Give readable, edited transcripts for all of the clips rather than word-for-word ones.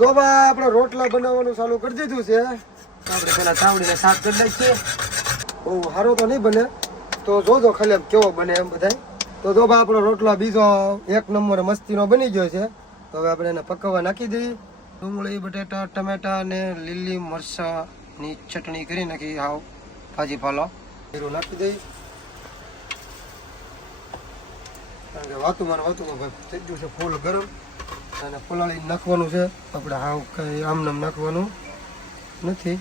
તો ભાઈ આપણે રોટલા બનાવવાનું ચાલુ કરી દીધું છે. આપણે પેલા ચાવડીને શાક કરી નાખીએ. બહુ સારો તો નહીં બને, તો જોજો ખાલી કેવો બને એમ બધાય. તો જો ભાઈ આપણો રોટલા બીજો એક નંબર મસ્તીનો બની ગયો છે. તો હવે આપણે એને પકવવા નાખી દઈએ. ડુંગળી, બટેટા, ટમેટા અને લીલી મરચાની ચટણી કરી નાખી. હાવ ભાજી પાલો જીરું નાખી દઈએ. કારણ કે વાતુમાં ભાઈ થઈ ગયું છે ફૂલ ગરમ, અને ફુલાળી નાખવાનું છે આપણે. હાવ કંઈ આમનામ નાખવાનું નથી.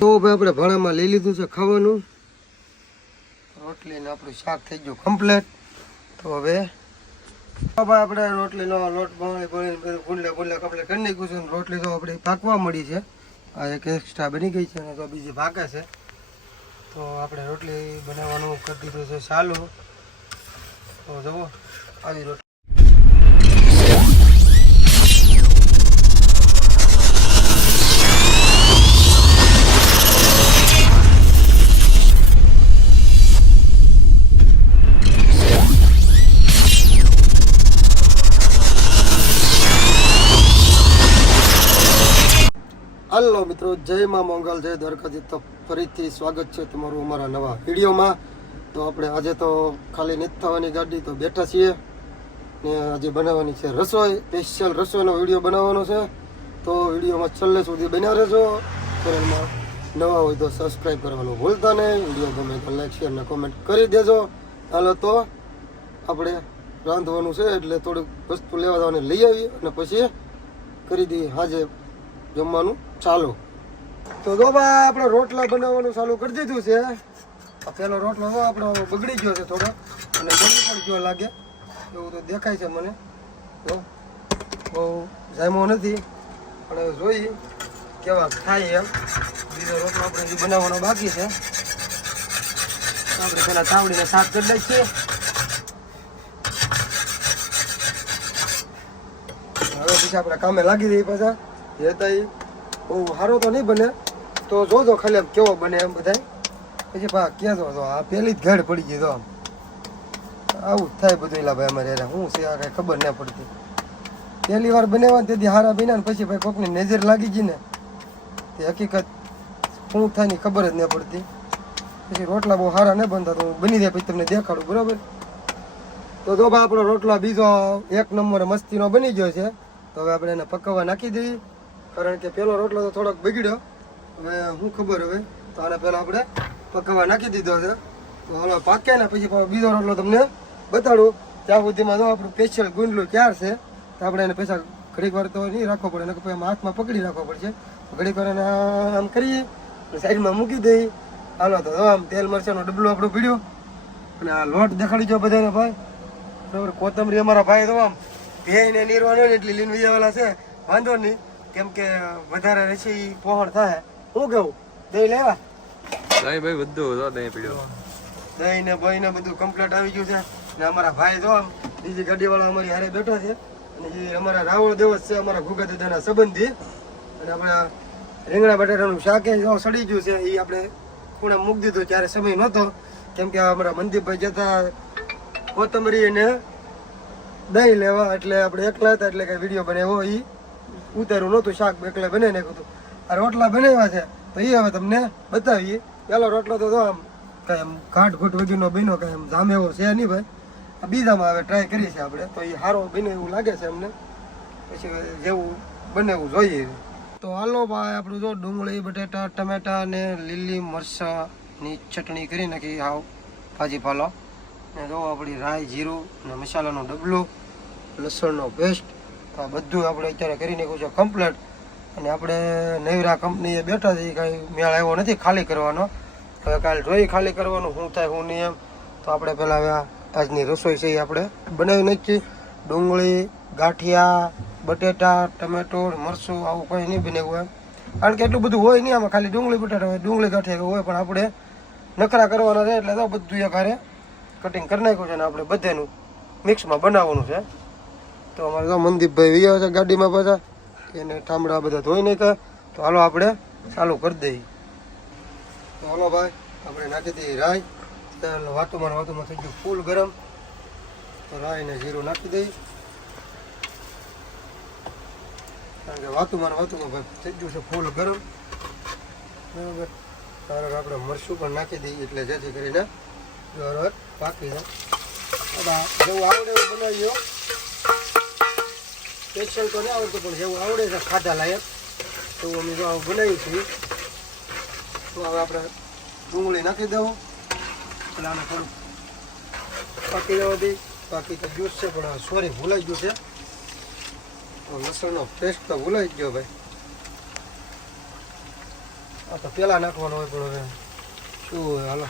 તો ભાઈ આપણે ભાણામાં લઈ લીધું છે ખાવાનું. રોટલીને આપણું શાક થઈ ગયું કમ્પ્લેટ. તો હવે ભાઈ આપણે રોટલીનો લોટ બળી ગુંડલે કપડે કરી નાખ્યું છે. રોટલી તો આપણી પાકવા મળી છે. આ એક એક્સ્ટ્રા બની ગઈ છે અને તો બીજી પાકે છે. તો આપણે રોટલી બનાવવાનું કરી દીધું છે ચાલુ. તો જુઓ આવી રોટલી. હલો મિત્રો, જય માં મંગલ, જય દ્વારકાજી. તો ફરીથી સ્વાગત છે તમારું અમારા નવા વિડીયોમાં. તો આપણે આજે તો ખાલી નથી થવાની ગાડી, તો બેઠા છીએ ને આજે બનાવવાની છે રસોઈ. સ્પેશિયલ રસોઈનો વિડીયો બનાવવાનો છે. તો વિડીયોમાં છેલ્લે સુધી બન્યા રહેજો. ચેનલમાં નવા હોય તો સબસ્ક્રાઈબ કરવાનું ભૂલતા નહીં. વિડીયો ગમે તો લાઈક, શેર ને કોમેન્ટ કરી દેજો. હાલો તો આપણે રાંધવાનું છે એટલે થોડીક વસ્તુ લેવા જવાની લઈ આવીએ અને પછી કરી દઈએ આજે જમવાનું ચાલુ. તો જો ભાઈ આપણે રોટલા બનાવવાનું ચાલુ કરી દીધું છે. પેલો રોટલો તો આપણો બગડી ગયો છે થોડો, અને બગડી પણ ગયો લાગે એવું તો દેખાય છે મને. તો બહુ જામ્યો નથી, પણ જોઈ કેવા થાય એમ. બીજો રોટલો આપણે બનાવવાનો બાકી છે. આપણે પેલા ચાવડીને શાક કરી નાખીએ. હવે પછી આપણે કામે લાગી દઈએ પાછા. જેતા બહુ સારો તો નહીં બને, તો જોજો ખાલી કેવો બને એમ બધાય. પછી પા કહેતો તો આ પહેલી જ ઘડ પડી ગઈ. તો આમ આવું જ થાય બધું. એલા ભાઈ અમારે શું છે આ કાંઈ ખબર ના પડતી. પહેલી વાર બનાવવા તેથી હારા બન્યા ને પછી ભાઈ કોકની નજર લાગી ગઈ ને તે હકીકત શું થાય ની ખબર જ ના પડતી. પછી રોટલા બહુ સારા ન બનતા. તો બની જાય પછી તમને દેખાડું, બરાબર. તો જો ભાઈ આપણો રોટલા બીજો એક નંબર મસ્તીનો બની ગયો છે. તો હવે આપણે એને પકવવા નાખી દઈએ. કારણ કે પેલો રોટલો તો થોડોક બગડ્યો. હવે શું ખબર, હવે તો આને પહેલાં આપણે પકવવા નાખી દીધો છે. તો હાલો પાકે ને પછી બીજો રોટલો તમને બતાડું. ત્યાં સુધીમાં જો આપણું સ્પેશિયલ ગુંડલું ક્યાં છે. તો આપણે એને પૈસા ઘડીક વાર તો નહીં રાખવો પડે, એને પછી આમ હાથમાં પકડી રાખવો પડશે. ઘડીક વાર એને આમ કરીએ, સાઈડમાં મૂકી દઈએ. હાલો તો આમ તેલ મરચાંનો ડબલું આપણું પીડ્યું. અને આ લોટ દેખાડી જો બધાને ભાઈ, બરાબર. કોથમરી અમારા ભાઈ તો આમ ભેઈને નીરવાનો ને એટલી લીન વિયાવાલા છે. વાંધો નહીં, કેમ કે વધારે રસી પહોળ થાય. શું કેવું, દહીં લેવા? દહીં ભાઈ બધું દહીં પીડ્યો. દહીં ને ભાઈ ને બધું કમ્પ્લીટ આવી ગયું છે. ને અમારા ભાઈ જો આમ બીજી ગાડીવાળા અમારી હારે બેઠા છે. અને એ અમારા રાવળ દેવસ છે, અમારા ઘુગા દાદાના સંબંધી. અને આપણે રીંગણા બટાટાનું શાક જો સડી ગયું છે. એ આપણે ખૂણે મૂકી દીધું ત્યારે સમય નહોતો, કેમ કે અમારા મનદીપભાઈ જતા કોથમરી અને દહીં લેવા, એટલે આપણે એકલા હતા એટલે કંઈ વિડીયો બનાવ્યો એ ઉતાર્યું નહોતું. શાક એકલા બનાવી નાખ્યું હતું. આ રોટલા બનાવ્યા છે તો એ હવે તમને બતાવીએ. પેલો રોટલો તો આમ કાંઈ એમ ઘાટ ઘૂટ વગેરેનો બન્યો, કાંઈ એમ જામે એવો છે નહીં ભાઈ. આ બીજામાં હવે ટ્રાય કરી છે આપણે, તો એ સારો બને એવું લાગે છે અમને. પછી જેવું બને એવું જોઈએ. તો હાલો ભાઈ આપણું જો ડુંગળી, બટેટા, ટમેટા અને લીલી મરચાંની ચટણી કરી નાખી. હાવ ભાજી પાલો. ને જો આપણી રાઈ, જીરું અને મસાલાનો ડબલું, લસણનો પેસ્ટ, તો આ બધું આપણે અત્યારે કરી નાખ્યું છે કમ્પ્લેટ. અને આપણે નૈરા કંપનીએ બેઠા છે. એ કાંઈ મેળ આવ્યો નથી ખાલી કરવાનો. હવે કાલે જોઈ ખાલી કરવાનું શું થાય શું નહીં એમ. તો આપણે પહેલાં હવે આજની રસોઈ છે એ આપણે બનાવી નાખીએ. ડુંગળી, ગાંઠિયા, બટેટા, ટમેટો, મરચું આવું કંઈ નહીં બનાવ્યું એમ. કારણ કે એટલું બધું હોય નહીં આમાં. ખાલી ડુંગળી બટાટા હોય, ડુંગળી ગાંઠિયા હોય, પણ આપણે નખરા કરવાના છે એટલે તો બધું એક હારે કટિંગ કરી નાખ્યું છે. અને આપણે બધાનું મિક્સમાં બનાવવાનું છે. તો અમારે તો મનદીપભાઈ વિયા છે ગાડીમાં પાછા, એને ઠામડા બધા ધોઈ નાખ્યા. તો હાલો આપણે ચાલુ કરી દઈએ. તો હાલો ભાઈ આપણે નાખી દઈએ રાઈ. વાતુમાં થઈ ગયું ફૂલ ગરમ. તો રાઈ ને જીરું નાખી દઈએ. કારણ કે વાતુમાં ભાઈ થઈ ગયું છે ફૂલ ગરમ. બરાબર, ત્યારે આપણે મરચું પણ નાખી દઈએ એટલે જેથી કરીને બરાબર પાકી જાય. હવે જેવું આવડે એવું બનાવીએ. સ્પેશિયલ તો નહીં આવડતું પણ જેવું આવડે છે ખાધા લાયક એવું અમે જો બનાવીએ છીએ. તો હવે આપણે ડુંગળી નાખી દઉં એટલે આને થોડું પાકી જવા દઈ. બાકી તો જ્યુસ છે પણ સોરી ભૂલાઈ ગયું છે. લસણનો પેસ્ટ તો ભૂલાઈ જ ગયો ભાઈ. આ તો પહેલાં નાખવાનો હોય પણ હવે શું હોય હાલો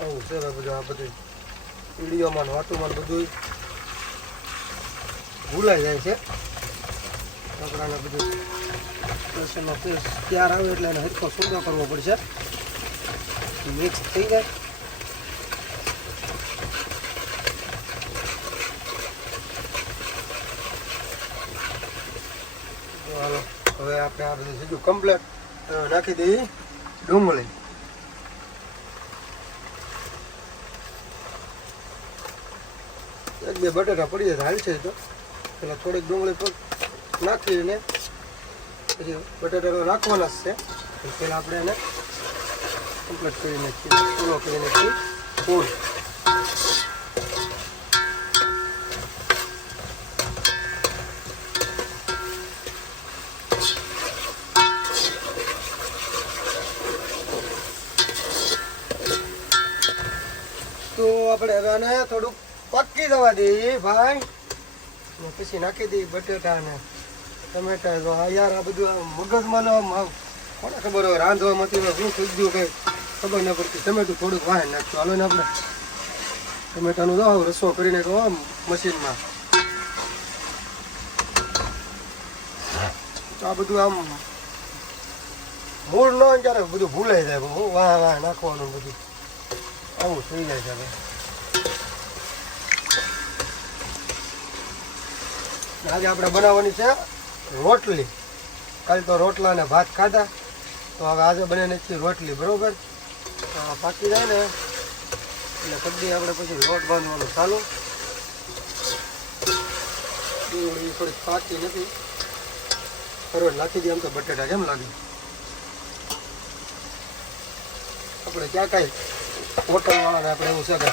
આવું છે ભાઈ. બધું આ બધું વિડીયોમાં વાતુમાં બધું ભૂલાઈ જાય છે. આપણાને બધું લસણનો પેસ્ટ તૈયાર આવે એટલે એને હરખો સૂંદો કરવો પડશે. મિક્સ થઈ જાય. હાલો હવે આપણે આ બધું સીધું કમ્પ્લેટ નાખી દઈએ ડુંગળી. એક બે બટાટા પડી જાય હાલ છે. તો પેલા થોડીક ડુંગળી પર નાખીને પછી બટાટા તો નાખવાના જ છે. પહેલાં આપણે એને કમ્પ્લીટ કરી નાખીએ, પૂરો કરી નાખીએ ફૂલ. તો આપણે હવે આને થોડુંક પકી જવા દઈએ ભાઈ. પછી નાખી દઈએ બટેટા ને ટમેટા. તો આ યાર આ બધું મગજમાં કોને ખબર હોય રાંધવામાંથી શું થઈ ગયું કંઈ ખબર ન પડતી. ટમેટું થોડુંક વાહન નાખશું. હાલો ને આપણે ટમેટાનું તો રસો કરીને કહો મશીનમાં. તો આ બધું આમ મૂળ ન હોય ત્યારે બધું ભૂલાઈ જાય. હું વાહ નાખવાનું બધું આવું થઈ જાય છે. આજે આપણે બનાવવાની છે રોટલી. કાલે તો રોટલા ને ભાત ખાધા તો હવે આજે બનાવીને છીએ રોટલી. બરોબર, પાકી જાય ને એટલે કદી આપણે પછી લોટ બાંધવાનું ચાલુ. ડુંગળી થોડીક પાકી નથી બરોબર નાખી દઈએ. આમ તો બટેટા કેમ લાગે આપણે ક્યાં કાંઈ હોટલવાળાને આપણે એવું છે કે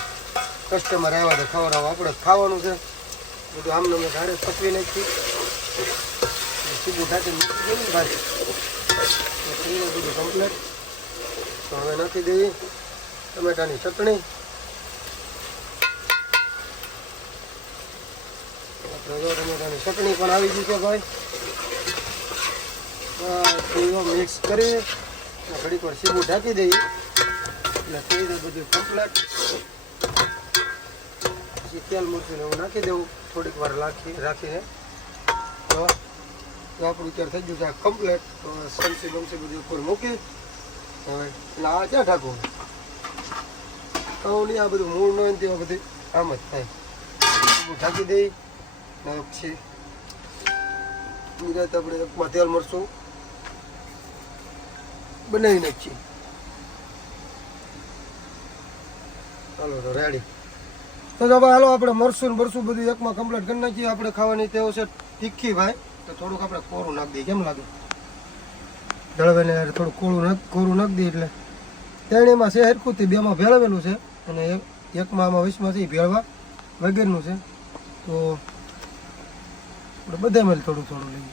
કસ્ટમર આવ્યા તો ખવડાવવા આપણે ખાવાનું છે. બધું આમને અમે ઘરે પકવી નાખી સીધું ઢાંકીને મૂકી દઈએ ને ભાઈ. બધું કમ્પ્લેટ. તો હવે નાખી દઈએ ટમેટાની ચટણી. આપણે જો ટમેટાની ચટણી પણ આવી ગઈ છે ભાઈ. મિક્સ કરી ઘડીક વાર સીધું ઢાંકી દઈએ એટલે થઈ જાય બધું કમ્પ્લેટ. પછી તેલ મૂકીને હું નાખી દઉં થોડીક વાર રાખીને. તો આપણું ત્યારે થઈ ગયું છે કમ્પ્લેટ. તો સમસી બમસી બધું ઉપર મૂકી હવે એટલે આ ક્યાં ઢાંકવું કહું નહીં. આ બધું મૂળ ન હોય ને તેવા બધું આમ જ થાય. ઢાંકી દઈ પછી નિરાત આપણે એકમાં તેલ મરચું બનાવી નાખીએ. ચાલો તો રેડી. તો જો ભાઈ હાલો આપણે મરસું ને બરસું બધું એકમાં કમ્પ્લીટ કરી નાખીએ. આપણે ખાવાની ટેવ છે તીખી ભાઈ. તો થોડુંક આપણે કોરું નાખી દઈએ. કેમ લાગે દળવાને થોડું કોરું નાખી દઈએ એટલે ત્રણેયમાં છે હરખુંથી. બેમાં ભેળવેલું છે અને એકમાં આમાં વીસમાંથી ભેળવા વગેરેનું છે. તો આપણે બધામાં થોડું થોડું લઈએ.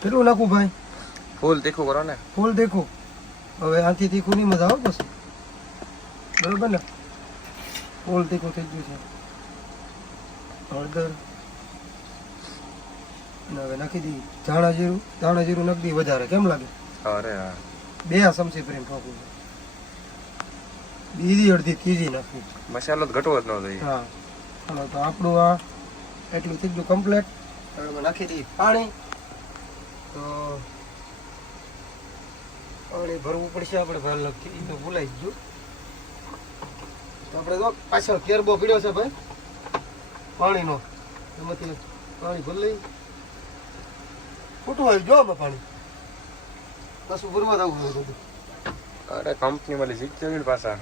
કેટલું નાખવું ભાઈ? ફૂલ તીખું કરો ને. ફૂલ તીખું. હવે આથી તીખું નહીં મજા આવે પછી. બરોબર ને? ફૂલ તીખું થઈ ગયું છે. હળદર હવે નાખી દઈએ ધાણા જીરું નાખી દઈએ વધારે. કેમ લાગે? અરે હા 2 ચમચી પ્રેમ ઠોકવું. બીજી અડધી ત્રીજી નાખવી. મસાલો તો ઘટવો જ ન જોઈએ. હા ચાલો તો આપણું આ એટલું થઈ ગયું કમ્પ્લેટ. હવે નાખી દઈએ પાણી. તો પાણી ભરવું પડશે આપણે અલગથી. એ તો ભૂલાઈ જ ગયું. તો આપણે તો પાછળ કેરબો પીડ્યો છે ભાઈ પાણીનો. એમાંથી પાણી ભરી લઈ. ખોટું આવ્યું જો આમાં પાણી પાછું ભરવા જવું હોય બધું. અરે કંપની વાળી શીખી પાછા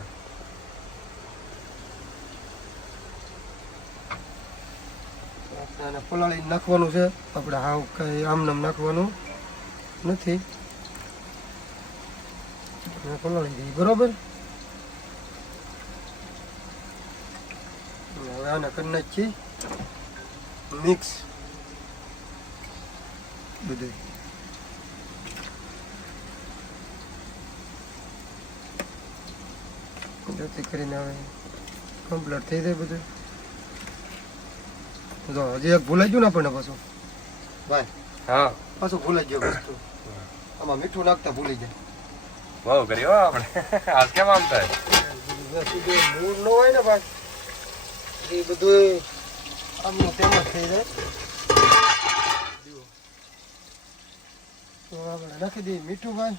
અને પલાળી નાખવાનું છે આપણે. હાવ કંઈ આમ નામ નાખવાનું નથી, પલાળી દઈએ બરોબર. હવે આને કરી નાખીએ મિક્સ બધું. જેથી કરીને હવે કમ્પ્લીટ થઈ જાય બધું. તો હજી એક ભૂલાઈ ગયું ને આપણને પાછું ભાઈ. હા પાછું ભૂલાઈ ગયો વસ્તુ. આમાં મીઠું નાખતા ભૂલી જાય. બહુ કરી હો આપણે. આજ કેમ આમ થાય? મૂળ ન હોય ને ભાઈ, એ બધું આમનું તેમ જ થઈ જાય. તો આપણે નાખી દઈએ મીઠું ભાઈ.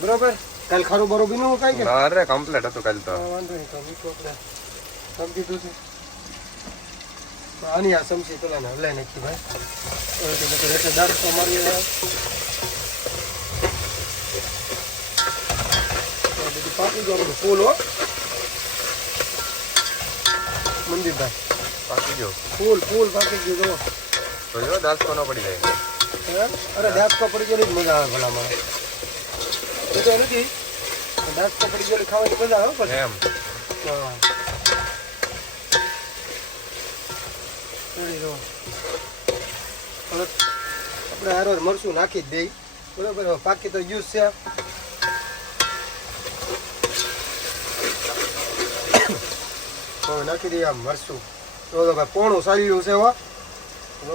બરોબર. કાલ ખારું બરોબર નું કાંઈ કે અરે કમ્પ્લીટ હતું કાલ તો. વાંધો નહીં. તો મીઠું આપણે સમજી દીધું છે. તો આની આ સમસી પેલા ને હલાઈ નાખી ભાઈ. એટલે દાળ તો મારી બધું પાકી ગયું આપણું ફૂલ હો મંદિરભાઈ. પાકી ગયો ફૂલ ફૂલ પાકી ગયું જો. તો જો દાસકો ન પડી જાય. અરે દાંતકો પડી ગયો જ મજા આવે ભલા મારે. એ તો નથી દાંતકો પડી ગયો ખાવાની મજા આવે પણ એમ હા. થોડી જો હવે આપણે હારો મરચું નાખી જ દઈ બરોબર. હવે પાકી તો યુઝ છે. હવે નાખી દઈએ આમ મરચું. તો ભાઈ પોણું સારી છે હો. જો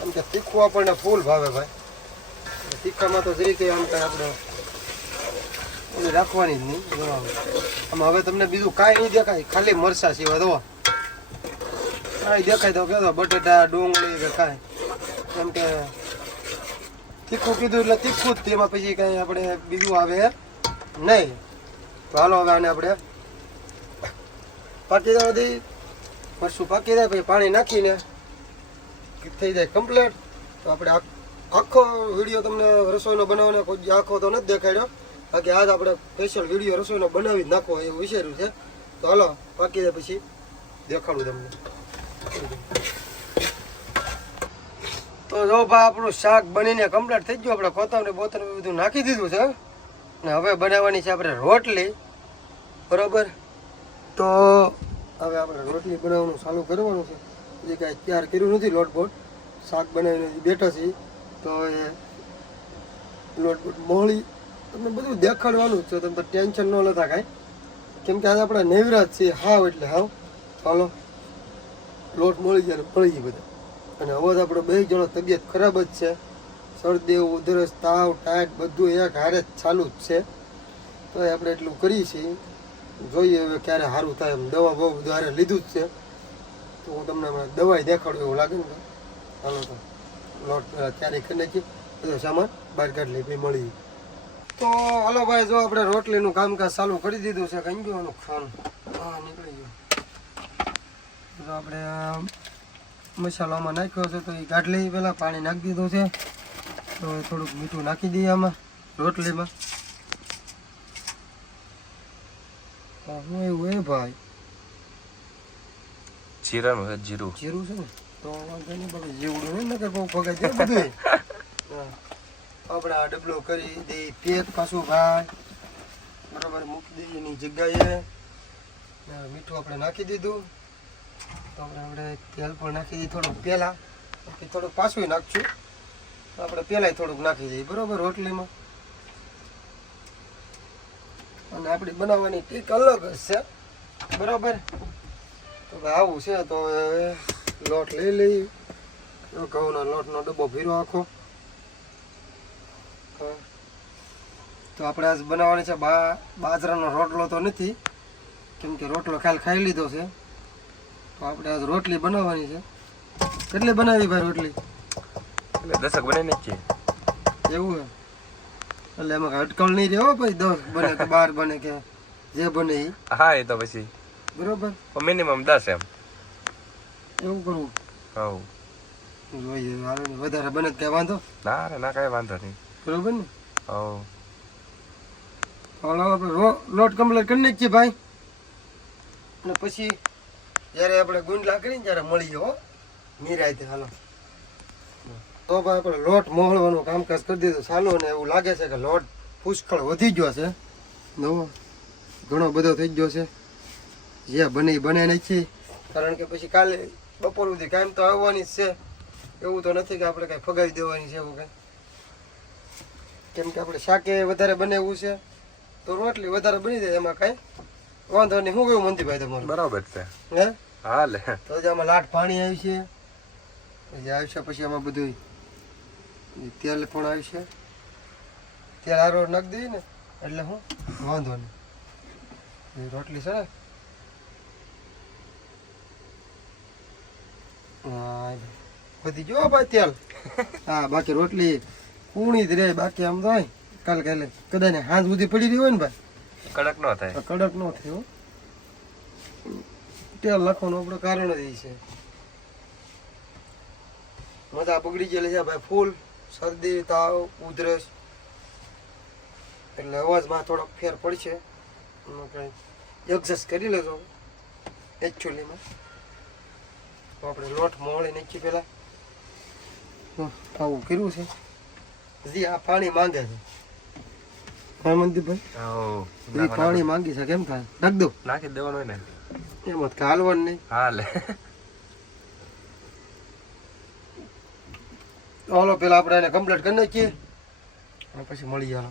આમ કે તીખું આપણને ફૂલ ભાવે ભાઈ. તીખામાં તો જરીકે આમ કાંઈ આપણે ઓલી રાખવાની જ નહીં. જો આમાં હવે તમને બીજું કાંઈ નહીં દેખાય, ખાલી મરચાં સિવાય તો કાંઈ દેખાય તો કહેતો બટેટા ડુંગળી કે કાંઈ. કેમ કે તીખું કીધું એટલે તીખું જ. તેમાં પછી કાંઈ આપણે બીજું આવે નહીં. તો હાલો હવે આને આપણે પાકી જવા દઈએ. મરચું પાકી જાય પછી પાણી નાખીને થઈ જાય કમ્પ્લીટ. તો આપણે આખો વિડીયો તમને રસોઈનો બનાવવાનો કોઈ આખો તો નથી દેખાડ્યો. બાકી આજ આપણે સ્પેશિયલ વિડીયો રસોઈનો બનાવી જ નાખો એવું વિચાર્યું છે. તો હાલો પાકી જાય પછી દેખાડું તમને. તો જો ભાઈ આપણું શાક બનીને કમ્પ્લીટ થઈ ગયું. આપણે કોથમરી બોથમરી બધું નાખી દીધું છે ને હવે બનાવવાની છે આપણે રોટલી બરોબર. તો હવે આપણે રોટલી બનાવવાનું ચાલુ કરવાનું છે. જે કાંઈ તૈયાર કર્યું નથી લોટ બોટ. શાક બનાવીને બેઠા છીએ તો એ લોટ બોટ મોળી તમને બધું દેખાડવાનું જ છે. તમે તો ટેન્શન ન લેતા કાંઈ. કેમ કે આજે આપણે નેવરાજ છીએ હાવ એટલે હાવ. ચાલો લોટ મળી જાય પડી ગઈ બધા. અને હવે તો આપણો બે જણો તબિયત ખરાબ જ છે. શરદી ઉધરસ તાવ ટાઈટ બધું એક હારે જ ચાલુ જ છે. તો આપણે એટલું કરીએ છીએ. જોઈએ હવે ક્યારે સારું થાય. એમ દવા બહુ બધું હારે લીધું જ છે. તો હું તમને હમણાં દવાઈ દેખાડું એવું લાગે ને. ચાલો તો લોટ ક્યારે કરી નાખી બધો સામાન બહાર કાઢી લઈ ભાઈ મળી. તો હાલો ભાઈ જો આપણે રોટલીનું કામકાજ ચાલુ કરી દીધું છે. કઈ ગયું ખાન હા નીકળી ગયું. તો આપણે મસાલામાં નાખ્યો છે તો એ ગાઢલી પહેલાં પાણી નાખી દીધું છે. તો થોડુંક મીઠું નાખી દઈએ આમાં રોટલીમાં. હું એવું એ ભાઈ જીરાનું છે જીરું. જીરું છે ને તો વાંધો નહીં બાકી જીવડું નહીં નકર બહુ ભગાઈ જાય બધું. આપણે આ ડબલો કરી દઈએ પેક પાછું ભાઈ બરાબર મૂકી દઈએ એની જગ્યાએ. મીઠું આપણે નાખી દીધું. તો આપણે તેલ પણ નાખી દઈએ થોડુંક પહેલાં. થોડુંક પાછું નાખશું. તો આપણે પહેલાંય થોડુંક નાખી દઈએ બરાબર રોટલીમાં. અને આપણી બનાવવાની ટીક અલગ જ છે બરાબર. તો ભાઈ આવું છે. તો હવે લોટ લઈ લઈએ. ઘઉંના લોટનો ડબ્બો ભીરો આખો. તો આપણે આજ બનાવવાની છે બાજરાનો રોટલો તો નથી કેમ કે રોટલો ખાઈ લીધો છે. તો આપણે આજ રોટલી બનાવવાની છે. કેટલી બનાવી ભાઈ રોટલી? એટલે 10 બનાવીને જ છે. એવું હે એટલે એમાં અટકળ નહીં રહ્યો ભાઈ. 10 બને કે 12 બને કે જે બને એ. હા એ તો પછી બરોબર મિનિમમ 10 એમ એવું કરવું. હા જોઈએ હાલો ને, વધારે બને તો કઈ વાંધો ના રે ના કાંઈ વાંધો નહીં. બરોબર ને. હવ હાલો આપણે લોટ કમ્પ્લીટ કરી નાખીએ ભાઈ, અને પછી જ્યારે આપણે ગુંડલા કરીને ત્યારે મળી જાઓ નિરાયતે. હાલો તો ભાઈ આપણે લોટ મોહળવાનું કામકાજ કરી દીધું ચાલુ, અને એવું લાગે છે કે લોટ પુષ્કળ વધી ગયો છે, નવો ઘણો બધો થઈ ગયો છે. જે બને એ બને નથી, કારણ કે પછી કાલે બપોર સુધી કાયમ તો આવવાની જ છે, એવું તો નથી કે આપણે કાંઈ ફગાવી દેવાની છે એવું કાંઈ. કેમ કે આપણે શાકે વધારે બનાવવું છે તો રોટલી વધારે બની જાય, એમાં કાંઈ વાંધો નહીં. શું કહ્યું મંદીભાઈ તમારું? બરાબર છે. હે હા લે તો જે આમાં લાટ પાણી આવશે, જે આવશે પછી આમાં બધું તેલ પણ આવશે, તેલ હારો નાખી દઈએ ને એટલે હું વાંધો નહીં. રોટલી છે ને હા બધી જો ભાઈ તેલ. હા બાકી રોટલી કૂણી જ રહે, બાકી આમ તો કાલે કદાચ હાથ સુધી પડી રહી હોય ને ભાઈ, કડક ન થાય. કડક ન થયો. તેલ નાખવાનું આપણું કારણ જ એ છે. મજા બગડી ગયેલી છે ભાઈ, ફૂલ શરદી તાવ ઉધરસ, એટલે અવાજમાં થોડોક ફેર પડશે, એમાં કંઈ એડજસ્ટ કરી લેજો એકચ્યુઅલીમાં. આપણે લોટ મોળી નાખી પહેલાં આવું કર્યું છે. હજી આ પાણી માંગે છે. હા મનદીપભાઈ, હવ હજી પાણી માંગી છે, કેમ થાય નાખ દો, નાખી જ દેવાનું હોય ને. એમ જ હાલવાનું નહીં. હા લે હાલો પેલા આપણે એને કમ્પ્લીટ કરી નાખીએ અને પછી મળી જાય.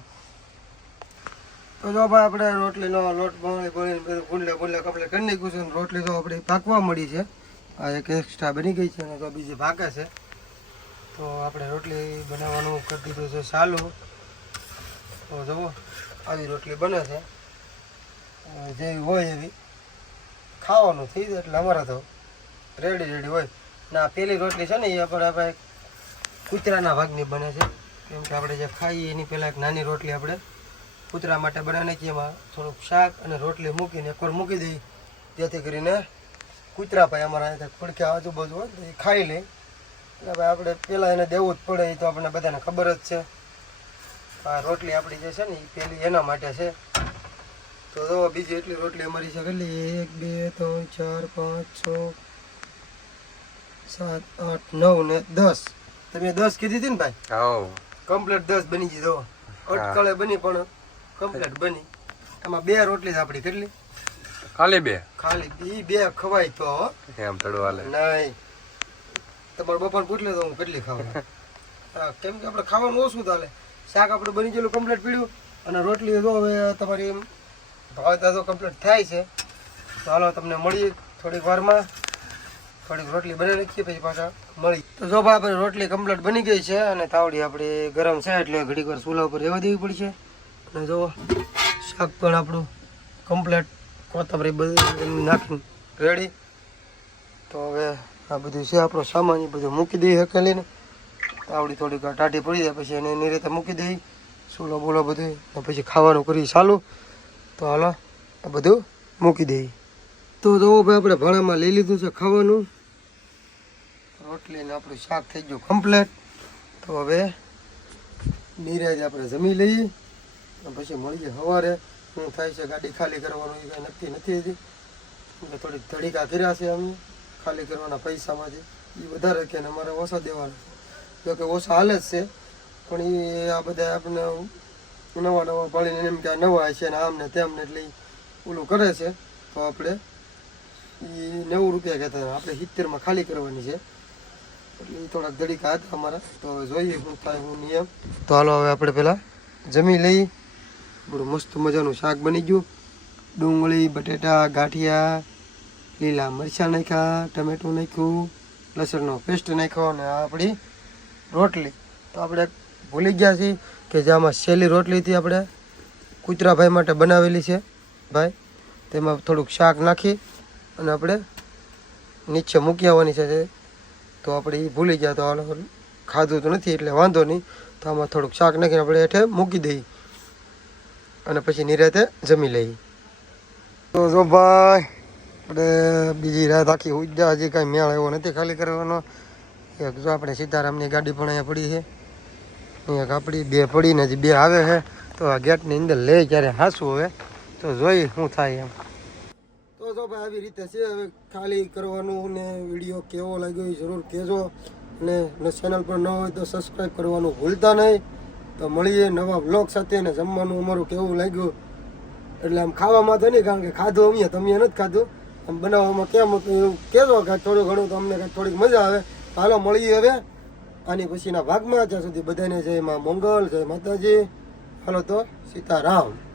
તો જો ભાઈ આપણે રોટલીનો લોટ બળી બધું ગુંડલે કમ્પ્લીટ કરી નાખ્યું છે, અને રોટલી તો આપણી પાકવા મળી છે. આ એક એક્સ્ટ્રા બની ગઈ છે, અને તો બીજી પાકે છે. તો આપણે રોટલી બનાવવાનું કરી દીધું છે ચાલુ. તો જુઓ આવી રોટલી બને છે, જેવી હોય એવી ખાવાનું થઈ જાય એટલે અમારે તો રેડી હોય. ના પેલી રોટલી છે ને એ આપણે કૂતરાના ભાગની બને છે, કેમ કે આપણે જે ખાઈએ એની પહેલાં એક નાની રોટલી આપણે કૂતરા માટે બનાવી નાખીએ. એમાં થોડુંક શાક અને રોટલી મૂકીને એકવાર મૂકી દઈએ, જેથી કરીને કૂતરા ભાઈ અમારા પડખ્યા આજુબાજુ હોય તો એ ખાઈ લે. એટલે ભાઈ આપણે પહેલાં એને દેવું જ પડે, એ તો આપણને બધાને ખબર જ છે. આ રોટલી આપણી જે છે ને એ પેલી એના માટે છે. તો જો બીજી એટલી રોટલી અમારી છે, કેટલી 1 2 3 4 5 6 7 8 9 ને 10. તમે 10 કીધી હતી ને ભાઈ? હવ કમ્પ્લીટ 10 બની ગઈ. જો અટકળે બની પણ કમ્પ્લીટ બની. એમાં 2 રોટલી જ આપણી. કેટલી? ખાલી 2. ખાલી ઈ 2 ખવાય તો એમ તડવા હાલે નહીં. તમારા બપાને પૂછ લે તો હું કેટલી ખાવ. હા કેમ કે આપણે ખાવાનું ઓછું ચાલે. શાક આપણે બની ગયેલું કમ્પ્લીટ પીડ્યું, અને રોટલી તો હવે તમારી ભાવતા તો કમ્પ્લીટ થાય છે. તો હાલો તમને મળીએ થોડીક વારમાં, થોડીક રોટલી બનાવી નાખીએ પછી પાછા મળી. તો જો ભાઈ આપણે રોટલી કમ્પ્લીટ બની ગઈ છે, અને તાવડી આપણી ગરમ છે એટલે ઘડીક વાર ચૂલા ઉપર રહેવા દેવી પડશે. અને જો શાક પણ આપણું કમ્પ્લીટ કોથમરી બધું નાખીને રેડી. તો હવે આ બધું છે આપણો સામાન, એ બધું મૂકી દઈએ હકેલીને. તાવડી થોડીક ટાઢી પડી જાય પછી એને એની રીતે મૂકી દઈએ, ચૂલો બોલો બધું, અને પછી ખાવાનું કરી ચાલુ. તો હાલો આ બધું મૂકી દઈએ. તો જો ભાઈ આપણે ભાણામાં લઈ લીધું છે ખાવાનું. રોટલી ને આપણું શાક થઈ ગયું કમ્પ્લીટ. તો હવે નિરાજ આપણે જમી લઈએ, અને પછી મળીએ સવારે. શું થાય છે ગાડી ખાલી કરવાનું એ કાંઈ નક્કી નથી હજી, એટલે થોડીક ધડીકા કર્યા છે અમે ખાલી કરવાના પૈસામાંથી. એ વધારે કે અમારે ઓછા દેવાના, જોકે ઓછા હાલે જ છે, પણ એ આ બધા આપણને નવા પાડીને એમ કે નવા છે ને આમ ને તેમ ને, એટલે ઓલું કરે છે. તો આપણે એ 90 રૂપિયા કહેતા હતા, આપણે 70માં ખાલી કરવાની છે, એટલે એ થોડાક ધડીકા હતા અમારા. તો હવે જોઈએ શું થાય શું નિયમ. તો હાલો હવે આપણે પહેલાં જમી લઈ. બડું મસ્ત મજાનું શાક બની ગયું. ડુંગળી, બટેટા, ગાંઠિયા, લીલા મરચાં નાખ્યા, ટમેટું નાખ્યું, લસણનો પેસ્ટ નાખ્યો, અને આ આપણી રોટલી. તો આપણે ભૂલી ગયા છીએ કે જે આમાં સહેલી રોટલીથી આપણે કૂતરાભાઈ માટે બનાવેલી છે ભાઈ, તેમાં થોડુંક શાક નાખી અને આપણે નીચે મૂકી આવવાની છે. તો આપણે એ ભૂલી ગયા, તો ખાધું તો નથી એટલે વાંધો નહીં. તો આમાં થોડુંક શાક નાખીને આપણે હેઠે મૂકી દઈએ, અને પછી નિરાતે જમી લઈએ. તો જો ભાઈ આપણે બીજી રાત આખી ઉજ્જા, હજી કાંઈ મેળ એવો નથી ખાલી કરવાનો. એક જો આપણે સીતારામની ગાડી પણ અહીંયા પડી છે, અહીંયા આપણી 2 પડીને હજી 2 આવે છે. તો આ ગેટની અંદર લઈ ક્યારે હાસવું હવે તો જોઈ શું થાય એમ. તો જો ભાઈ આવી રીતે છે. હવે ખાલી કરવાનું ને વિડીયો કેવો લાગ્યો એ જરૂર કહેજો, અને ચેનલ પર ન હોય તો સબસ્ક્રાઈબ કરવાનું ભૂલતા નહીં. તો મળીએ નવા બ્લોગ સાથે. અને જમવાનું અમારું કેવું લાગ્યું, એટલે આમ ખાવામાં તો નહીં, કારણ કે ખાધું અમે, તમે નથી ખાધું, આમ બનાવવામાં કેમ હતું એવું કહેજો કાંઈક થોડું ઘણું, તો અમને કાંઈક થોડીક મજા આવે. હાલો મળીએ હવે આની પછીના ભાગમાં. ત્યાં સુધી બધાને જય માં મંગલ, જય માતાજી. હાલો તો સીતારામ.